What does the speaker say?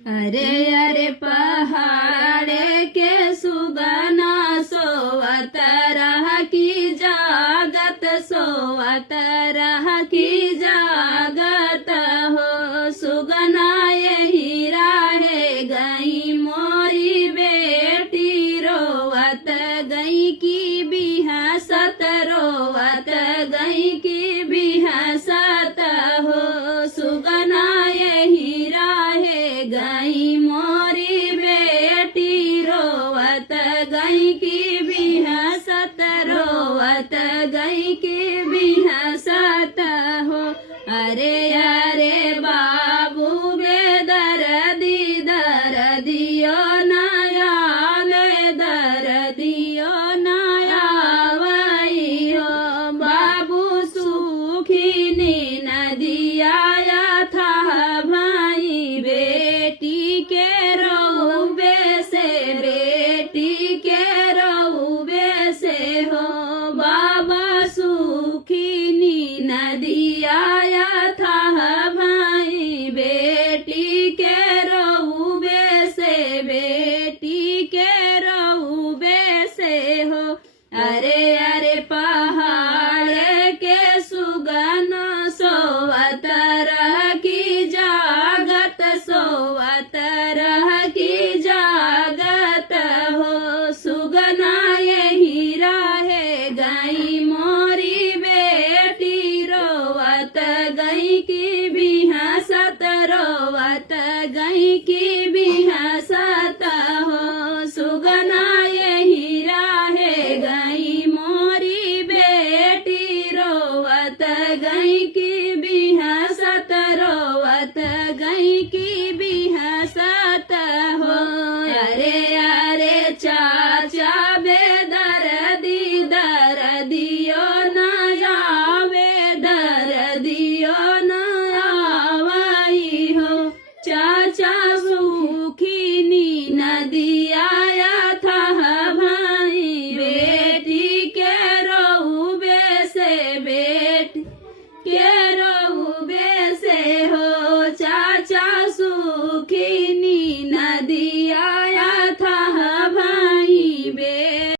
अरे अरे पहाड़े के सुगना सोवत रह की जागत सोवत रह की जागत हो सुगना यही राहे गई मोरी बेटी रोवत गई की बिहसत रोवत गई की बिहसत हो सुगना यही राहे गई मोरी बेटी रोवत गई की बिहसत रोवत गई की बिहसत हो अरे अरे बाबू बे दर्दियो नया ले दर्दियो नया वही हो बाबू सुखी नदिया था भाई बेटी के रोबे से बेटी के रोबे से हो बाबा सुखी नदिया था भाई बेटी के रोबे से बेटी के रोबे से हो अरे अरे पहाड़ के सुगन सोवत रह की जागत सोवत रह की जागत हो सुगना यही राहे गई मोरी बेटी रोवत गई की बिहसत रोवत गई की बिहसत हो सुगना यही राहे गई मोरी बेटी रोवत गई की बिहसत रोवत गई की बिहसत